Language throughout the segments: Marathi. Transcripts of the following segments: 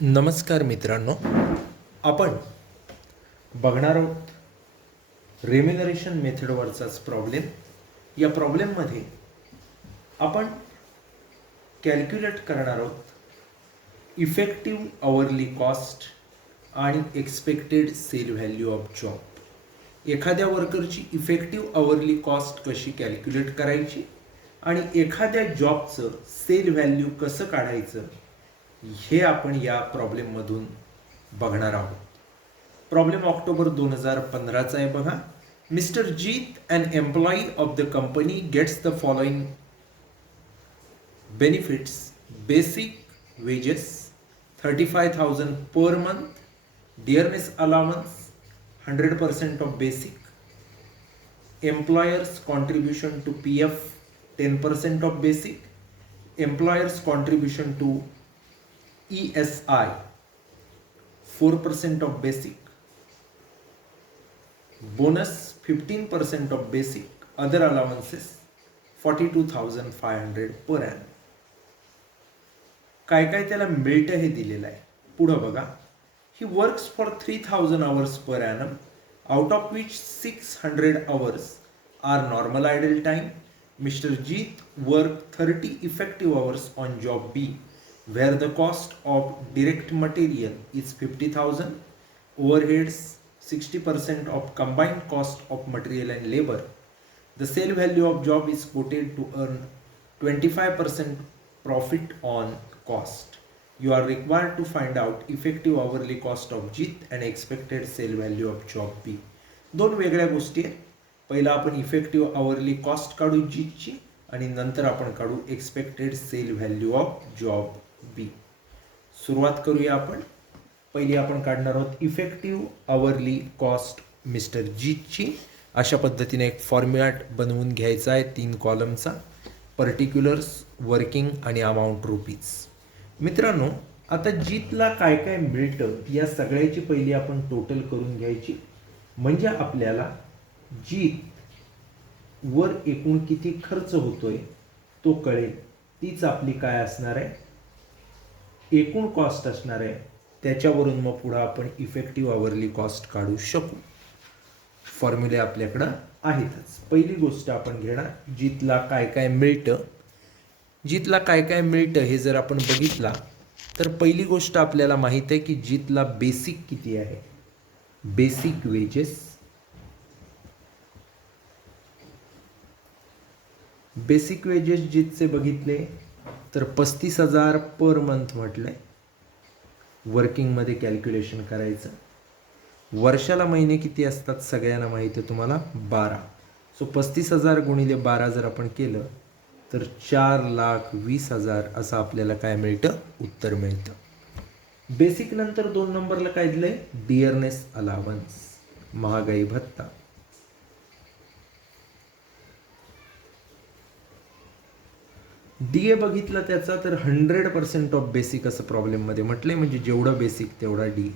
नमस्कार मित्रांनो, आपण बघणार आहोत रेम्युनरेशन मेथडवरचाच प्रॉब्लेम. या प्रॉब्लेममध्ये आपण कॅल्क्युलेट करणार आहोत इफेक्टिव्ह आवरली कॉस्ट आणि expected sale value of job. एखाद्या वर्करची इफेक्टिव्ह आवरली कॉस्ट कशी कॅल्क्युलेट करायची आणि एखाद्या जॉबचं सेल व्हॅल्यू कसं काढायचं हे आपण या प्रॉब्लेममधून बघणार आहोत. प्रॉब्लेम ऑक्टोबर 2015चा आहे बघा. Mister Jeet, an employee of the company, gets the following benefits: basic wages 35,000 per month, dearness allowance 100% of basic, employer's contribution to PF 10% of basic, employer's contribution to ESI 4% of basic, bonus 15% of basic, other allowances 42,500 per annum. काय काय त्याला मिळतं हे दिलेलं आहे. पुढं बघा. He works for 3,000 hours per annum, out of which 600 hours are normal idle time. Mr. Jeet worked 30 effective hours on job B, where the cost of direct material is 50,000, overheads 60% of combined cost of material and labor. The sale value of job is quoted to earn 25% profit on cost. You are required to find out effective hourly cost of JIT and expected sale value of job B. दोन वेगळ्या गोष्टी आहेत. पहिला आपण इफेक्टिव्ह आवरली कॉस्ट काढू जीतची आणि नंतर आपण काढू expected sale value of job B. सुरुवात करूया आपण. पहिली आपण काढणार आहोत इफेक्टिव्ह आवरली कॉस्ट मिस्टर जीतची. अशा पद्धतीने एक फॉर्म्युला बनवून घ्यायचा आहे 3 कॉलमचा. पर्टिक्युलर्स, वर्किंग आणि अमाऊंट रुपीज. मित्रांनो, आता जीतला काय काय मिळतं या सगळ्याची पहिली आपण टोटल करून घ्यायची, म्हणजे आपल्याला जीत वर एकूण किती खर्च होतोय तो कळेल. तीच आपली काय असणार आहे, एकूण कॉस्ट असणार आहे. त्याच्यावरून मग पुढे आपण इफेक्टिव्ह आवरली कॉस्ट काढू शकू. फॉर्म्युले आपल्याकडं आहेतच. पहिली गोष्ट आपण घेणार जीतला काय काय मिळतं. जीतला काय काय मिळतं हे जर आपण बघितला तर पहिली गोष्ट आपल्याला माहीत आहे की जीतला बेसिक किती आहे. बेसिक वेजेस, बेसिक वेजेस जीतचे बघितले तर 35,000 पर मंथ म्हटलंय. वर्किंगमध्ये कॅल्क्युलेशन करायचं. वर्षाला महिने किती असतात सगळ्यांना माहिती आहे तुम्हाला, 12. सो 35,000 गुणिले 12 जर आपण केलं तर 4,20,000 असं आपल्याला काय मिळतं, उत्तर मिळतं. बेसिक नंतर 2 नंबरला काय दिलंय, डिअरनेस अलावन्स, महागाई भत्ता. डी ए बघितला त्याचा तर 100% ऑफ बेसिक असं प्रॉब्लेममध्ये म्हटलंय, म्हणजे जेवढं बेसिक तेवढा डी.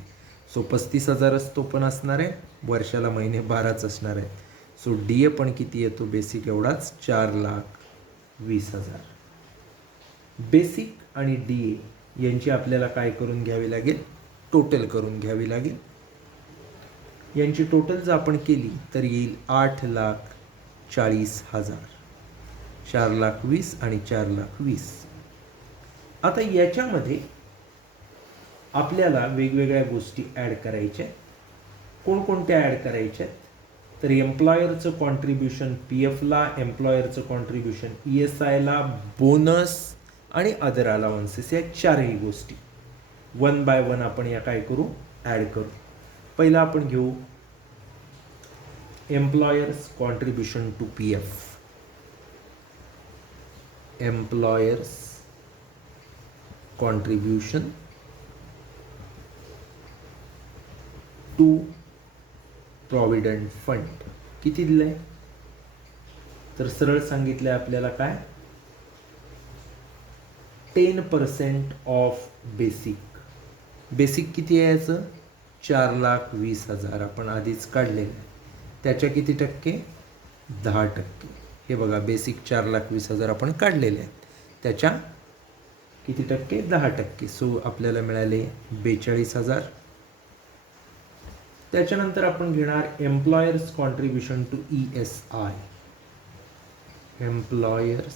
सो 35,000च तो पण असणार आहे, वर्षाला महिने 12च असणार आहे. सो डी ए पण किती येतो बेसिक एवढाच, 4,20,000. बेसिक आणि डी ए यांची आपल्याला काय करून घ्यावी लागेल, टोटल करून घ्यावी लागेल. यांची टोटल जर आपण केली तर येईल 8,40,000. 4,20,000 आणि 4,20,000. आता याच्यामध्ये आपल्याला वेगवेगळ्या गोष्टी ॲड करायच्या. कोणकोणत्या ॲड करायच्या तर एम्प्लॉयरचं कॉन्ट्रीब्युशन पी एफला, एम्प्लॉयरचं कॉन्ट्रीब्युशन ESIला, बोनस आणि अदर अलावन्सेस, या 4ही गोष्टी 1 बाय 1 आपण या काय करू, ॲड करू. पहिला आपण घेऊ employers contribution to PF. Employers contribution to provident fund किती दिलंय तर सरळ सांगितलंय आपल्याला काय, 10% ऑफ बेसिक. बेसिक किती आहे याचं, 4,20,000 आपण आधीच काढलेलं. त्याच्या किती टक्के, 10%. हे बघा बेसिक 4,20,000 आपण काढलेले आहेत, त्याच्या किती टक्के? 10%. सो आपल्याला मिळाले 42,000. त्याच्यानंतर आपण घेणार employers contribution to ESI. Employers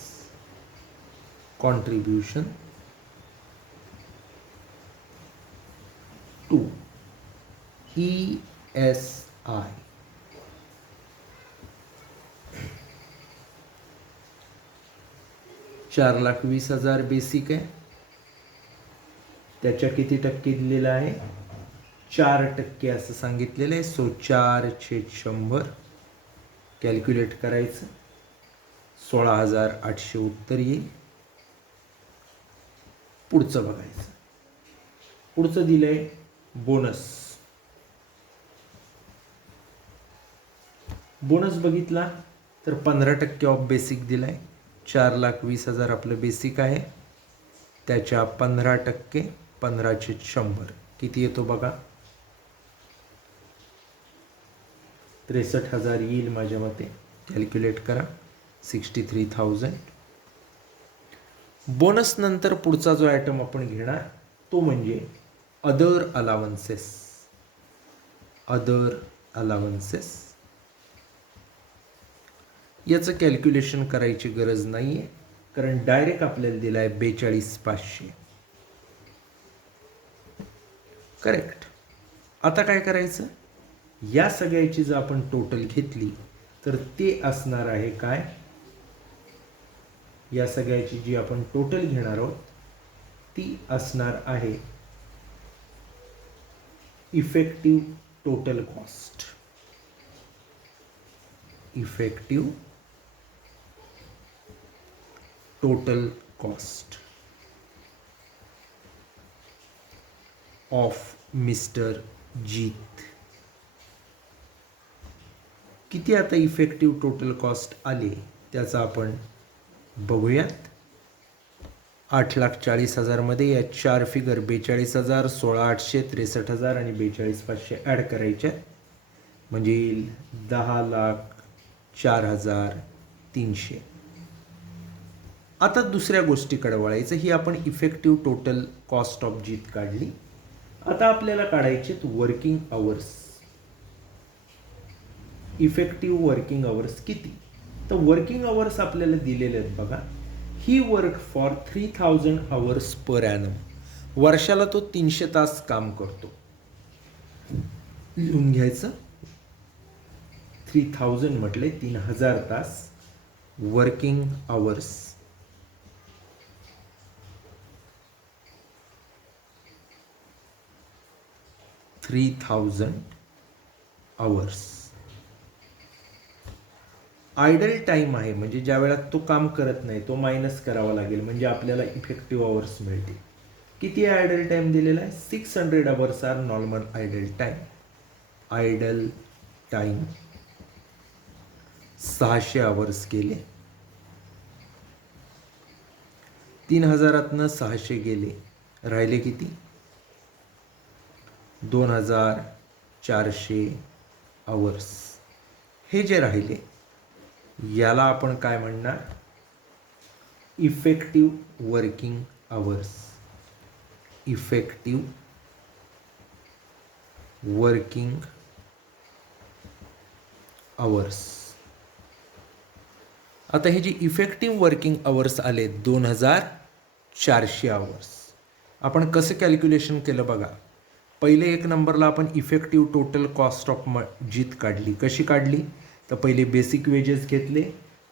contribution to ESI. $4,20,000 basic आहे. त्याच्या किती टक्के दिलेला आहे? 4% असं सांगितलेलं आहे. सो 4/100 कॅल्क्युलेट करायचं. 16,800 उत्तर येईल. पुढचं बघायचं. पुढचं दिलंय बोनस. बोनस बघितला तर 15% ऑफ बेसिक दिलाय. 4,20,000 आपलं बेसिक आहे. त्याच्या 15% 15/100 किती येतो बघा? 63,000 येईल माझ्या मते. कॅल्क्युलेट करा. 63,000. बोनस नंतर पुढचा जो आयटम आपण घेणार तो म्हणजे अदर अलावन्सेस. अदर अलावन्सेस याचं कॅल्क्युलेशन करायची गरज नाही आहे, कारण डायरेक्ट आपल्याला दिला आहे 42,500. करेक्ट. आता काय करायचं? या सगळ्याची जर आपण टोटल घेतली तर ते असणार आहे काय? या सगळ्याची जी आपण टोटल घेणार आहोत ती असणार आहे effective total cost. Effective total cost of mister Jeet. किती आता इफेक्टिव्ह टोटल कॉस्ट आले त्याचा आपण बघूयात. 8,40,000 मध्ये या 4 फिगर 42,000, 16,800, 63,000 आणि 42,500 ॲड करायच्या म्हणजे येईल 10,04,300. आता दुसऱ्या गोष्टीकडे वळायचं. ही आपण effective total cost of Jeet काढली. आता आपल्याला काढायचे working hours. Effective working hours किती? तर वर्किंग आवर्स आपल्याला दिलेले आहेत बघा. He work for 3,000 hours per annum. वर्षाला तो 300 तास काम करतो. लिहून घ्यायचं. 3,000 म्हटले 3,000 तास working hours. Hours. Idle time आहे म्हणजे ज्या वेळात तो काम करत नाही तो मायनस करावा लागेल म्हणजे आपल्याला इफेक्टिव्ह आवर्स मिळतील. किती आयडल टाइम दिलेला आहे? 600 hours are normal idle time. Idle time 600 hours केले. 3,000 600 गेले. राहिले किती? 2,400 आवर्स. हे जे राहिले याला आपण काय म्हणणार? Effective working hours. Effective working hours. आता हे जे इफेक्टिव्ह वर्किंग आवर्स आले 2,400 आवर्स. आपण कसं कॅल्क्युलेशन केलं बघा. पहिले एक नंबरला आपण effective total cost of Jeet काढली. कशी काढली? तर पहिले बेसिक वेजेस घेतले.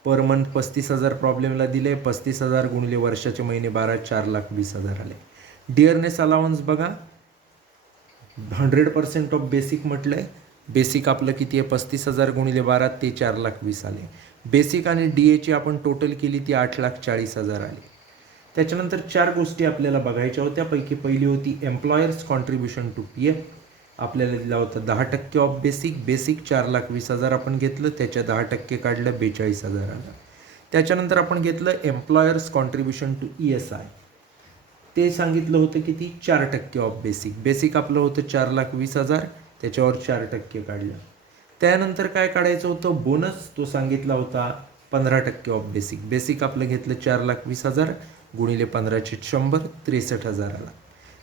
पर मंथ 35,000 प्रॉब्लेमला दिले. 35,000 गुणिले वर्षाचे महिने 12, 4,20,000 आले. डिअरनेस अलाउन्स बघा 100% ऑफ बेसिक म्हटलं आहे. बेसिक आपलं किती आहे? 35,000 गुणिले 12 ते 4,20,000 आले. बेसिक आणि DAची आपण टोटल केली ती 8,40,000 आली. त्याच्यानंतर 4 गोष्टी आपल्याला बघायच्या होत्या. पैकी पहिली होती एम्प्लॉयर्स कॉन्ट्रीब्युशन टू PF. आपल्याला दिला होता 10% ऑफ बेसिक. बेसिक 4,20,000 आपण घेतलं. त्याच्या 10% काढलं 42,000 आलं. त्याच्यानंतर आपण घेतलं एम्प्लॉयर्स कॉन्ट्रीब्युशन टू ESI. ते सांगितलं होतं किती? 4% ऑफ बेसिक. बेसिक आपलं होतं 4,20,000. त्याच्यावर 4% काढलं. त्यानंतर काय काढायचं होतं? बोनस. तो सांगितला होता 15% ऑफ बेसिक. बेसिक आपलं घेतलं 4,20,000. गुणिले 15 100 63,000 आला.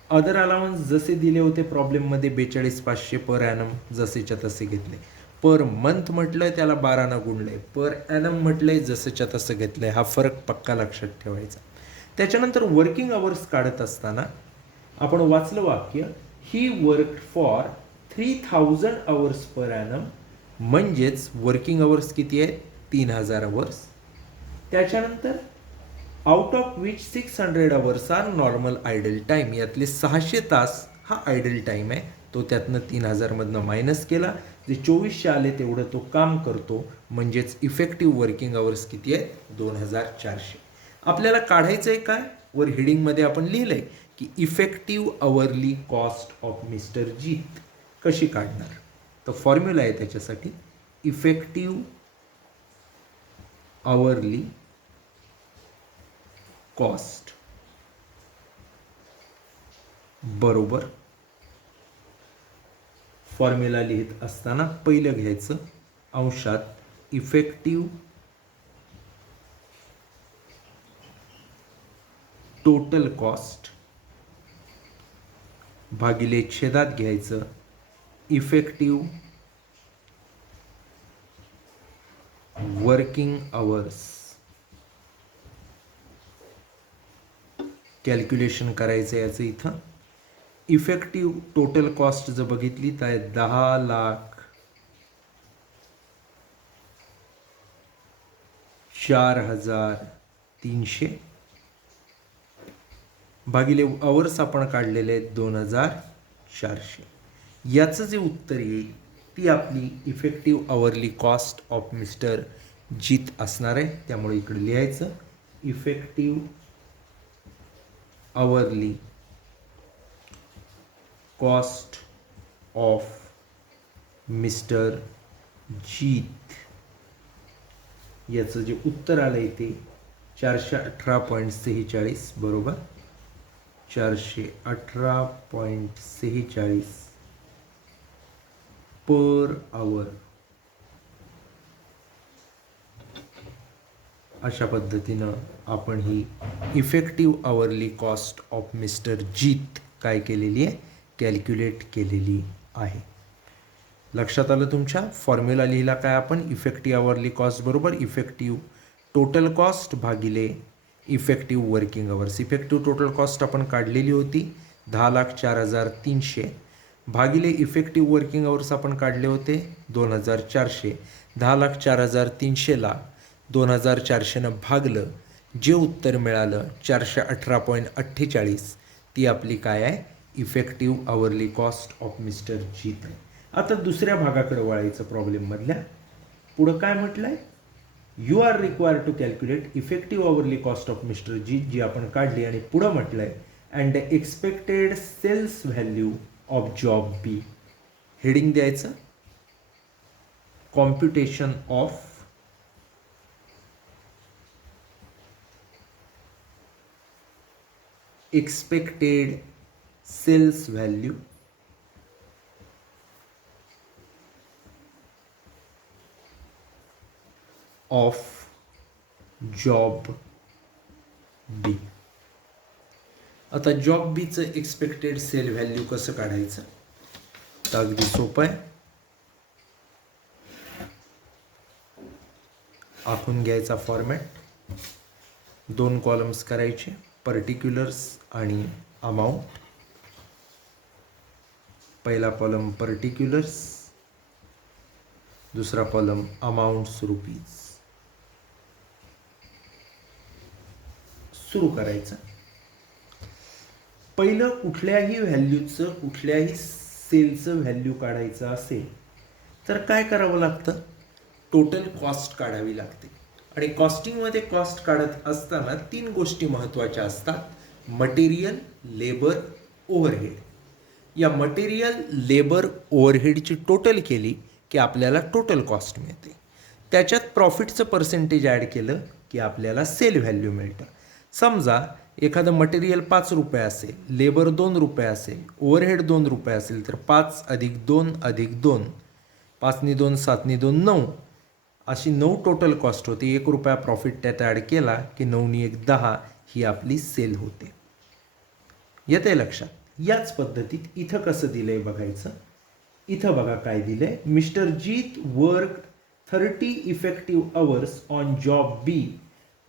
अदर अलाउन्स जसे दिले होते प्रॉब्लेममध्ये 42,500 पर ॲनम जसेच्या तसे घेतले. पर मंथ म्हटलं त्याला 12 गुणलंय, पर ॲनम म्हटलंय जसंच्या तसं घेतलंय. हा फरक पक्का लक्षात ठेवायचा. त्याच्यानंतर वर्किंग अवर्स काढत असताना आपण वाचलं वाक्य he work for 3000 hours per annum, म्हणजेच वर्किंग अवर्स किती आहेत 3000 अवर्स. त्याच्यानंतर out of which 600 hours are normal idle time, यातले 600 तास हा आयडल टाईम आहे. तो त्यातनं 3000 मधनं मायनस केला, जे 2400 आले तेवढं तो काम करतो, म्हणजेच इफेक्टिव्ह वर्किंग अवर्स किती आहेत 2400. आपल्याला काढायचं आहे काय, वर हेडिंगमध्ये आपण लिहिलं आहे की effective hourly cost of mister Jeet. कशी काढणार, तर फॉर्म्युला आहे त्याच्यासाठी इफेक्टिव्ह अवरली कॉस्ट बरोबर फॉर्म्युला लिहित असताना पहिलं घ्यायचं अंशात इफेक्टिव्ह टोटल कॉस्ट भागिले छेदात घ्यायचं इफेक्टिव्ह वर्किंग अवर्स. कॅल्क्युलेशन करायचं याचं इथं. इफेक्टिव्ह टोटल कॉस्ट जर बघितली तर 10,04,300 भागिले अवर्स आपण काढलेले आहेत 2400. याचं जे उत्तर येईल ती आपली effective hourly cost of mister Jeet असणार आहे. त्यामुळे इकडे लिहायचं effective hourly cost of mister Jeet. याचं जे उत्तर आलं आहे ते 418.46 बरोबर 418.46 पर आवर. अशा पद्धतीनं आपण ही effective hourly cost of mister Jeet काय केलेली आहे, कॅल्क्युलेट केलेली आहे. लक्षात आलं तुमच्या. फॉर्म्युला लिहिला काय आपण, इफेक्टिव्ह अवरली कॉस्ट बरोबर इफेक्टिव्ह टोटल कॉस्ट भागिले effective working hours. Effective total cost आपण काढलेली होती 10,04,300 भागिले इफेक्टिव्ह वर्किंग अवर्स आपण काढले होते 2400. 10,04,300ला 2400 भागलं, जे उत्तर मिळालं 418.48 ती आपली काय आहे effective hourly cost of mister Jeet आहे. आता दुसऱ्या भागाकडे वळायचं प्रॉब्लेममधल्या. पुढं काय म्हटलं आहे, you are required to calculate effective hourly cost of mister Jeet, जी आपण काढली. आणि पुढं म्हटलं आहे and expected sales value of job B. Heading द्यायचं computation of expected sales value of job B. आता जॉब बीचं एक्सपेक्टेड सेल व्हॅल्यू कसं काढायचं, तर अगदी सोपं आहे. आखून घ्यायचा फॉर्मॅट, 2 कॉलम्स करायचे, पर्टिक्युलर्स आणि अमाऊंट. पहिला कॉलम पर्टिक्युलर्स, दुसरा कॉलम अमाऊंट्स रुपीज. सुरू करायचं. पहिलं कुठल्याही व्हॅल्यूचं कुठल्याही सेलचं व्हॅल्यू काढायचं असेल तर काय करावं लागतं, टोटल कॉस्ट काढावी लागते. आणि कॉस्टिंगमध्ये कॉस्ट काढत असताना 3 गोष्टी महत्त्वाच्या असतात, मटेरियल, लेबर, ओव्हरहेड. या मटेरियल, लेबर, ओव्हरहेडची टोटल केली की आपल्याला टोटल कॉस्ट मिळते. त्याच्यात प्रॉफिटचं पर्सेंटेज ॲड केलं की आपल्याला सेल व्हॅल्यू मिळतं. समजा एखादं मटेरियल 5 रुपये असेल, लेबर 2 रुपये असेल, ओव्हरहेड 2 रुपये असेल, तर 5 + 2 + 2, 5 नी 2 7 नी 2 9, अशी 9 टोटल कॉस्ट होती. 1 रुपया प्रॉफिट त्यात ॲड केला की 9 नी 1 10, ही आपली सेल होते. येते लक्षात. याच पद्धतीत इथं कसं दिलंय बघायचं. इथं बघा काय दिलंय. Mister Jeet work 30 effective hours on job B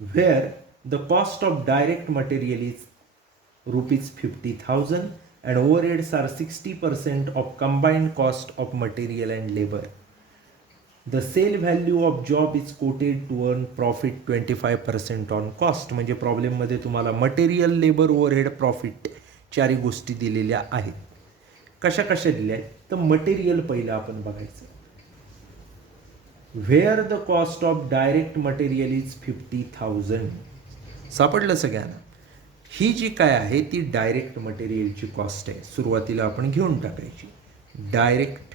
where the cost of direct material is ₹50,000 and overheads are 60% of combined cost of material and labor. The sale value of job is quoted to earn profit 25% on cost. म्हणजे प्रॉब्लेममध्ये तुम्हाला मटेरियल, लेबर, ओव्हरहेड, प्रॉफिट चारही गोष्टी दिलेल्या आहेत. कशा कशा दिल्या आहेत तर मटेरियल पहिलं आपण बघायचं. Where the cost of direct material is 50,000. सापडलं सगळ्यांना. ही जी काय आहे ती डायरेक्ट मटेरियलची कॉस्ट आहे. सुरुवातीला आपण घेऊन टाकायची. Direct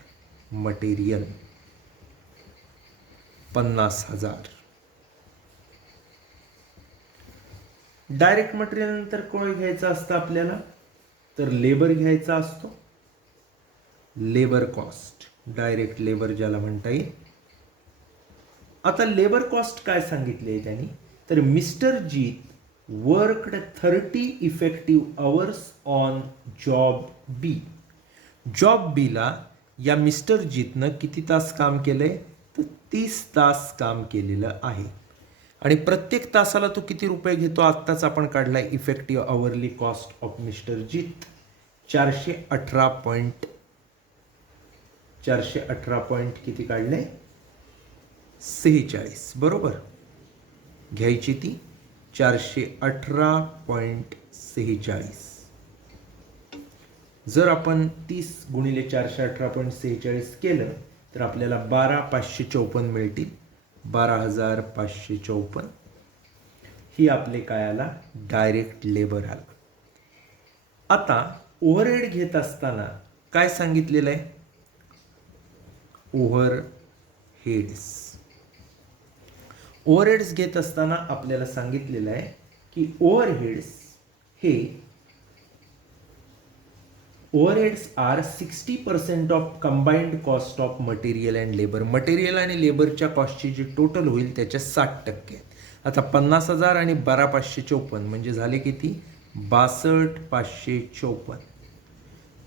material 50,000. डायरेक्ट मटेरियल नंतर कोण घ्यायचं असतं आपल्याला तर लेबर घ्यायचा असतो. लेबर कॉस्ट, डायरेक्ट लेबर ज्याला म्हणता येईल. आता लेबर कॉस्ट काय सांगितले आहे त्यांनी तर mister Jeet worked 30 effective hours on job B. Job बीला या मिस्टर जीतनं किती तास काम केलंय तर 30 तास काम केलेलं आहे. आणि प्रत्येक तासाला तो किती रुपये घेतो आत्ताच आपण काढलाय. Effective hourly cost of mister Jeet 418 किती काढले 46. बरोबर. घ्यायची ती 418.46. जर आपण 30 गुणिले 418.46 केलं तर आपल्याला 12,554 मिळतील. 12,554 ही आपले काय आला डायरेक्ट लेबर आला. आता ओव्हरहेड घेत असताना काय सांगितलेलं आहे. ओव्हरहेड्स घेत असताना आपल्याला सांगितलेलं आहे की overheads are 60% of combined cost of material and labour. Material आणि लेबरच्या कॉस्टची जी टोटल होईल त्याच्या 60%. आता 50,000 आणि 12,554 म्हणजे झाले किती 62,554.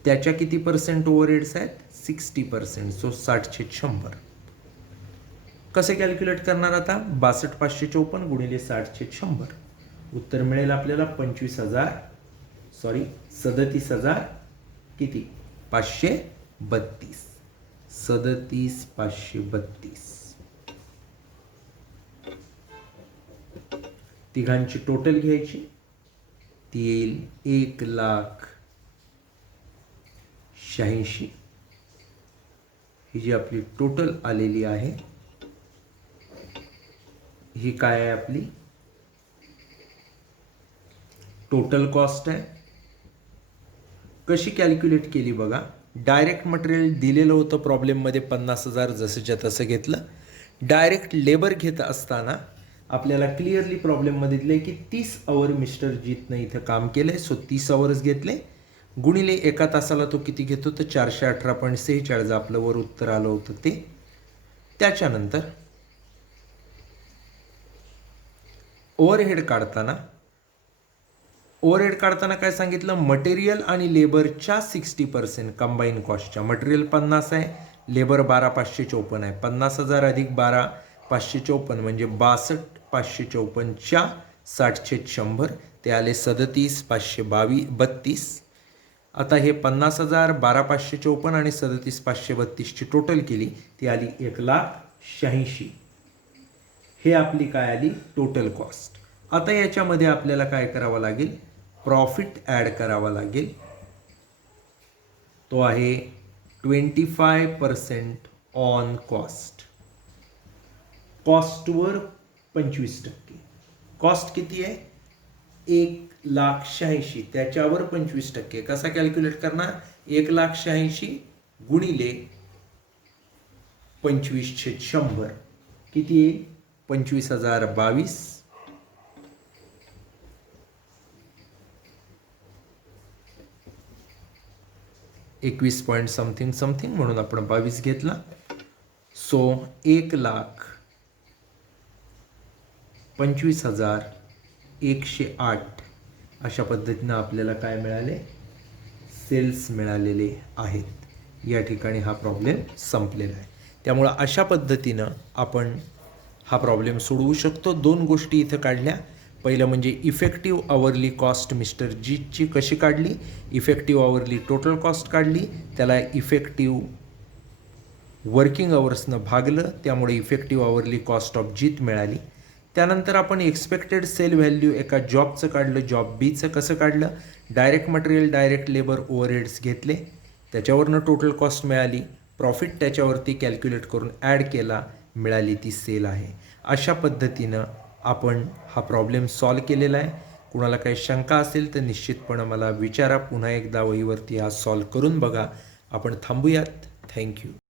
त्याच्या किती पर्सेंट ओव्हरहेड्स आहेत 60%. सो 60/100. कसे कॅल्क्युलेट करणार आता 62,554 गुणिले 60/100. उत्तर मिळेल आपल्याला 37,532 किती 532. 37,532. तिघांची टोटल घ्यायची ती येईल 1,86,000. ही जी आपली टोटल आलेली आहे ही काय आहे आपली टोटल कॉस्ट आहे. कशी कॅल्क्युलेट केली बघा. डायरेक्ट मटेरियल दिलेलं होतं प्रॉब्लेममध्ये 50,000 जसंच्या तसं घेतलं. डायरेक्ट लेबर घेत असताना आपल्याला क्लिअरली प्रॉब्लेममध्ये दिले की 30 आवर मिस्टर जीतनं इथं काम केलंय. सो 30 आवर्स घेतले गुणिले एका तासाला तो किती घेतो तर 418.46 आपलं वर उत्तर आलं होतं ते. त्याच्यानंतर ओव्हरहेड काढताना काय सांगितलं मटेरियल आणि लेबरच्या 60% कंबाईन कॉस्टच्या. मटेरियल 50 आहे, लेबर 12,554 आहे. 50,000 अधिक 12,554 म्हणजे 62,554च्या 60/100 ते आले 37,532. आता हे 50,000 12,554 आणि 37,532ची टोटल केली ती आली 1,86,000. हे आपली काय आली टोटल कॉस्ट. आता याच्यामध्ये आपल्याला काय करावं लागेल प्रॉफिट ॲड करावा लागेल. तो आहे 25% ऑन कॉस्ट. कॉस्टवर 25%. कॉस्ट किती आहे 1,86,000 त्याच्यावर 25%. कसा कॅल्क्युलेट करणार 1,86,000 गुणिले 25/100 किती येईल 25,022. 21 पॉईंट समथिंग म्हणून आपण 22 घेतला. सो 1,25,000 108 अशा पद्धतीनं आपल्याला काय मिळाले, सेल्स मिळालेले आहेत. या ठिकाणी हा प्रॉब्लेम संपलेला आहे. त्यामुळं अशा पद्धतीनं आपण हा प्रॉब्लेम सोडवू शकतो. 2 गोष्टी इथं काढल्या. पहिलं म्हणजे इफेक्टिव्ह आवरली कॉस्ट मिस्टर जीतची कशी काढली, इफेक्टिव्ह आवरली टोटल कॉस्ट काढली, त्याला इफेक्टिव्ह वर्किंग अवर्सनं भागलं, त्यामुळे इफेक्टिव्ह आवरली कॉस्ट ऑफ जीत मिळाली. त्यानंतर आपण एक्सपेक्टेड सेल व्हॅल्यू एका जॉबचं काढलं, जॉब बीचं कसं काढलं, direct material direct labour overheads घेतले, त्याच्यावरनं टोटल कॉस्ट मिळाली, प्रॉफिट त्याच्यावरती कॅल्क्युलेट करून ॲड केला, मिळाली ती सेल आहे. अशा पद्धतीनं आपण हा प्रॉब्लेम सॉल्व केलेला आहे. कुणाला काही शंका असेल तर निश्चितपणे मला विचारा. पुन्हा एकदा वहीवरती हा सॉल्व करून बघा. आपण थांबूयात. थँक्यू.